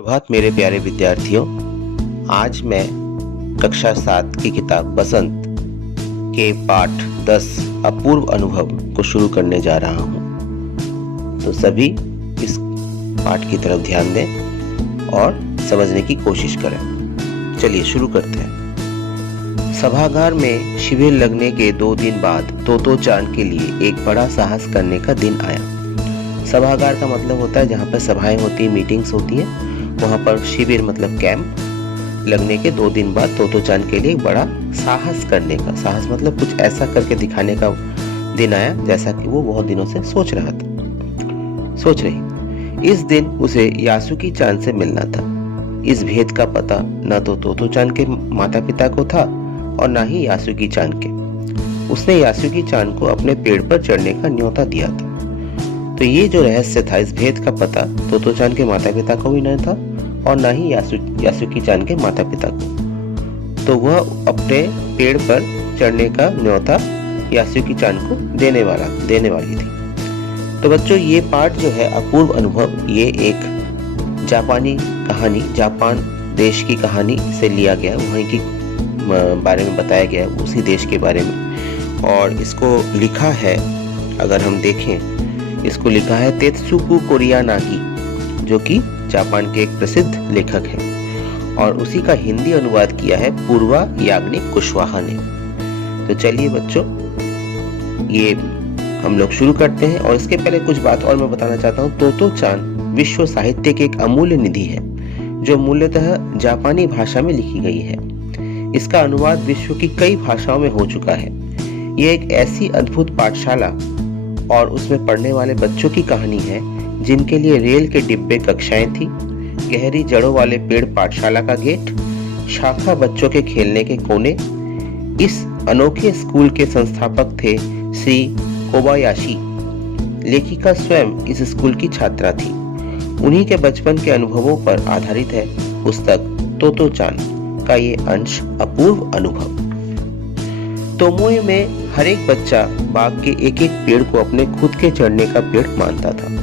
प्रभात मेरे प्यारे विद्यार्थियों। आज मैं कक्षा 7 की किताब बसंत के पाठ 10 अपूर्व अनुभव को शुरू करने जा रहा हूँ। तो सभी इस पाठ की तरफ ध्यान दें और समझने की कोशिश करें। चलिए शुरू करते हैं। सभागार में शिविर लगने के 2 दिन बाद तोतो चान के लिए एक बड़ा साहस करने का दिन आया। सभागार का मतलब होता है जहाँ पर सभाएं होती है, मीटिंग्स होती है। वहाँ पर शिविर मतलब कैंप लगने के 2 दिन बाद तोतो चान के लिए एक बड़ा साहस करने का, साहस मतलब कुछ ऐसा करके दिखाने का दिन आया जैसा कि वो बहुत दिनों से सोच रही। इस दिन उसे यासुकी चान से मिलना था। इस भेद का पता न तो तोतो चान के माता पिता को था और न ही यासुकी चान के। उसने यासुकी चान को अपने पेड़ पर चढ़ने का न्योता दिया था। तो ये जो रहस्य था, इस भेद का पता तोतो चान के माता पिता को भी नहीं था और ना ही यासुकी चान के माता पिता को। तो वह अपने पेड़ पर चढ़ने का न्योता यासुकी चान को देने वाली थी। तो बच्चों, ये पाठ जो है अपूर्व अनुभव, ये एक जापानी कहानी, जापान देश की कहानी से लिया गया, वहीं की बारे में बताया गया, उसी देश के बारे में। और इसको लिखा है, अगर हम देखें, इसको लिखा है तेत्सुको कोरियानागी, जो कि जापान के एक प्रसिद्ध लेखक हैं, और उसी का हिंदी अनुवाद किया है पूर्वा याग्निक कुशवाहा ने। तो चलिए बच्चों, ये हम लोग शुरू करते हैं। और इसके पहले कुछ बात और मैं बताना चाहता हूँ। तोतो चान विश्व साहित्य की एक अमूल्य निधि है, जो मूलतः जापानी भाषा में लिखी गई है। इसका अनुवाद विश्व की कई भाषाओं में हो चुका है। यह एक ऐसी अद्भुत पाठशाला और उसमें पढ़ने वाले बच्चों की कहानी है जिनके लिए रेल के डिब्बे कक्षाएं थी, गहरी जड़ों वाले पेड़ पाठशाला का गेट, शाखा बच्चों के खेलने के कोने। इस अनोखे स्कूल के संस्थापक थे श्री कोबायाशी। लेखिका स्वयं इस स्कूल की छात्रा थी। उन्हीं के बचपन के अनुभवों पर आधारित है पुस्तक तोतो चान का ये अंश अपूर्व अनुभव। तोमोए में हर एक बच्चा बाग के एक एक पेड़ को अपने खुद के चढ़ने का पेड़ मानता था।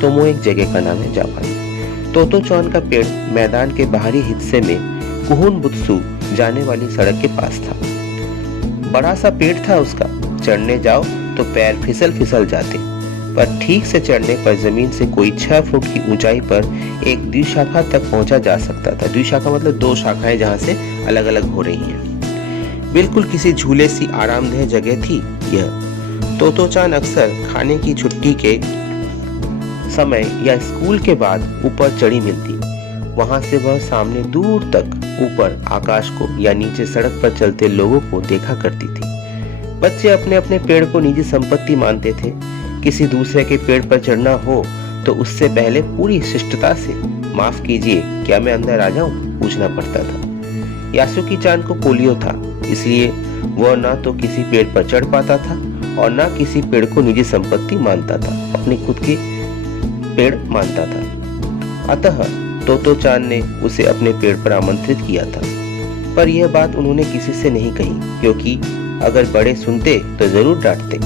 तोमोए एक जगह का नाम है जापानी। तोतो चान का पेड़ मैदान के बाहरी हिस्से में कुहुन बुत्सु जाने वाली सड़क के पास था। बड़ा सा पेड़ था उसका। चढ़ने जाओ तो पैर फिसल जाते, पर ठीक से चढ़ने पर जमीन से कोई 6 फुट की ऊंचाई पर एक द्विशाखा तक पहुंचा जा सकता था। द्विशाखा मतलब 2 शाखाएं जहां से अलग अलग हो रही हैं। बिल्कुल किसी झूले सी आरामदेह जगह थी यह। तोतो चान अक्सर खाने की छुट्टी के समय या स्कूल के बाद ऊपर चढ़ी मिलती। वहां से वह सामने दूर तक ऊपर आकाश को या नीचे सड़क पर चलते लोगों को देखा करती थी। बच्चे अपने अपने पेड़ को निजी संपत्ति मानते थे। किसी दूसरे के पेड़ पर चढ़ना हो तो उससे पहले पूरी शिष्टता से माफ कीजिए, क्या मैं अंदर आ जाऊं, पूछना पड़ता था। यासुकी चान को पोलियो था, इसलिए वह ना तो किसी पेड़ पर चढ़ पाता था और ना किसी पेड़ को निजी संपत्ति मानता था, अपनी खुद की पेड़ मानता था। अतः तोतो चान ने उसे अपने पेड़ पर आमंत्रित किया था, पर यह बात उन्होंने किसी से नहीं कही, क्योंकि अगर बड़े सुनते तो जरूर डांटते।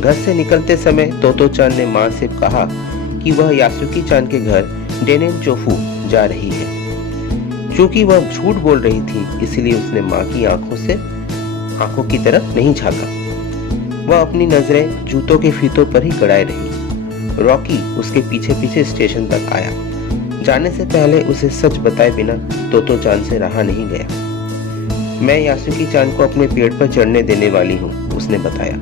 घर से निकलते समय तोतो चान ने माँ से कहा कि वह यासुकी चान के घर डेनेनचोफू जा रही है। क्योंकि वह झूठ बोल रही थी, इसलिए उसने माँ की आंखों की तरफ नहीं झांका। वह अपनी नजरें जूतों के फीतों पर ही गड़ाए रही। रॉकी उसके पीछे पीछे स्टेशन तक आया। जाने से पहले उसे सच बताए बिना तोतो चान से रहा नहीं गया। मैं यासुकी चान को अपने पेड़ पर चढ़ने देने वाली हूँ, उसने बताया।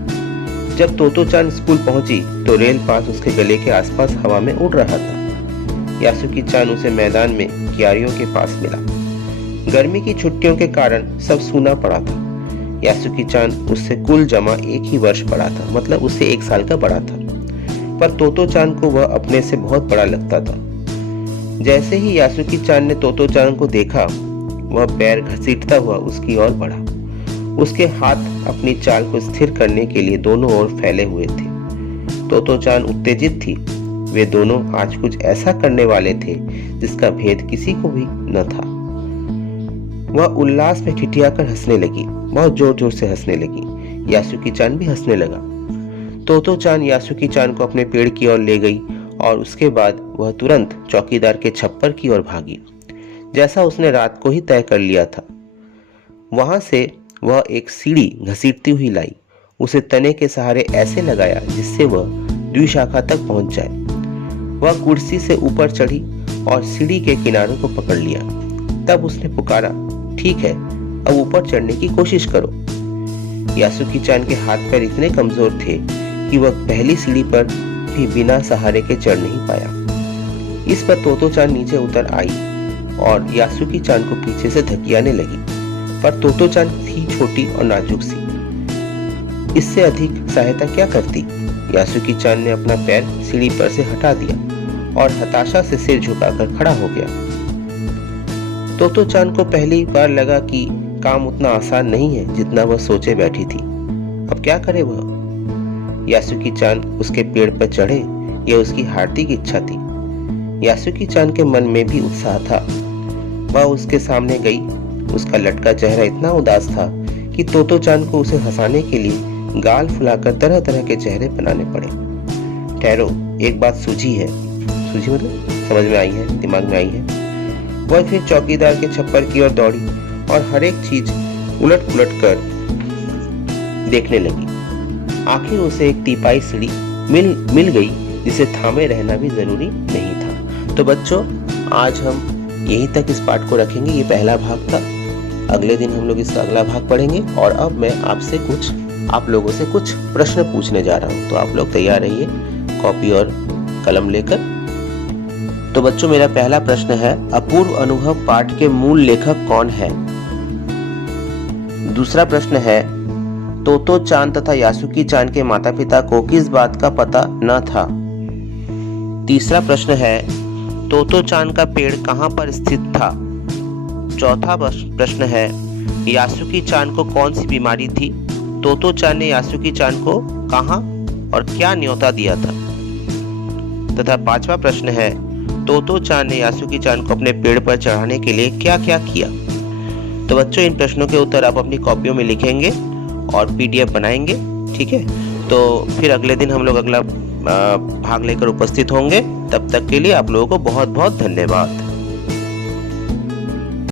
जब तोतो चान स्कूल पहुंची तो रेल पास उसके गले के आसपास हवा में उड़ रहा था। यासुकी चान उसे मैदान में क्यारियों के पास मिला। गर्मी की छुट्टियों के कारण सब सूना पड़ा था। यासुकी चान उससे कुल जमा 1 ही वर्ष बड़ा था, मतलब उससे 1 साल का बड़ा था, पर तोतो चान को वह अपने से बहुत बड़ा लगता था। जैसे ही यासुकी चान ने तोतो चान को देखा, वह पैर घसीटता हुआ उसकी ओर बढ़ा। उसके हाथ अपनी चाल को स्थिर करने के लिए दोनों ओर फैले हुए थे। तोतो चान उत्तेजित थी। वे दोनों आज कुछ ऐसा करने वाले थे जिसका भेद किसी को भी न था। वह उल्लास में ठिठियाकर हंसने लगी, बहुत जोर जोर से हंसने लगी। यासुकी चान भी हंसने लगा। तोतो चान यासुकी चान को अपने पेड़ की ओर ले गई और उसके बाद वह तुरंत चौकीदार के छप्पर की ओर भागी, जैसा उसने रात को ही तय कर लिया था। वहां से वह एक सीढ़ी घसीटती हुई लाई, उसे तने के सहारे ऐसे लगाया जिससे वह द्विशाखा तक पहुंच जाए। वह कुर्सी से ऊपर चढ़ी और सीढ़ी के किनारों को पकड़ लिया। तब उसने पुकारा, ठीक है, अब ऊपर चढ़ने की कोशिश करो। यासुकी-चान के हाथ पैर इतने कमजोर थे कि वह पहली सीढ़ी पर भी बिना सहारे के चढ़ नहीं पाया। इस पर तोतो-चान नीचे उतर आई और यासुकी-चान को पीछे से धकियाने लगी, पर तोतो-चान थी छोटी और नाजुक सी, इससे अधिक सहायता क्या करती। यासुकी-चान ने अपना पैर सीढ़ी पर से हटा दिया और हताशा से सिर झुकाकर खड़ा हो गया। तोतो-चान को पहली बार लगा कि काम उतना आसान नहीं है जितना वह सोचे बैठी थी। अब क्या करे वह? यासुकी-चान उसके पेड़ पर चढ़े, यह उसकी हार्दिक इच्छा थी। यासुकी-चान के मन में भी उत्साह था। वह उसके सामने गई। उसका लटका चेहरा इतना उदास था कि तोतो-चान को उसे हंसाने के लिए गाल फुलाकर तरह तरह के चेहरे बनाने पड़े। ठहरो, एक बात सूझी है। सूझी मतलब समझ में आई है, दिमाग में आई है। वह फिर चौकीदार के छप्पर की ओर दौड़ी और हर एक चीज उलट पुलट कर देखने लगी। आखिर उसे एक तिपाई सीढ़ी मिल गई जिसे थामे रहना भी जरूरी नहीं था। तो बच्चों, आज हम यहीं तक इस पाठ को रखेंगे। ये पहला भाग था। अगले दिन हम लोग इसका अगला भाग पढ़ेंगे और अब मैं आप लोगों से कुछ प्रश्न पूछने जा रहा हूँ। तो आप लोग तैयार रहिए कॉपी और कलम लेकर। तो बच्चों, मेरा पहला प्रश्न है, अपूर्व अनुभव पाठ के मूल लेखक कौन है? दूसरा प्रश्न है, तोतो-चान तथा यासुकी-चान के माता पिता को किस बात का पता न था? तीसरा प्रश्न है, तोतो-चान का पेड़ कहाँ पर स्थित था? चौथा प्रश्न है, यासुकी-चान को कौन सी बीमारी थी? तोतो-चान ने यासुकी-चान को कहाँ और क्या न्योता दिया था? तथा पांचवा प्रश्न है, तोतो-चान ने यासुकी-चान को अपने पेड़ पर चढ़ाने के लिए क्या क्या किया? तो बच्चों, इन प्रश्नों के उत्तर आप अपनी कॉपियों में लिखेंगे और PDF बनाएंगे, ठीक है? तो फिर अगले दिन हम लोग अगला भाग लेकर उपस्थित होंगे। तब तक के लिए आप लोगों को बहुत बहुत धन्यवाद।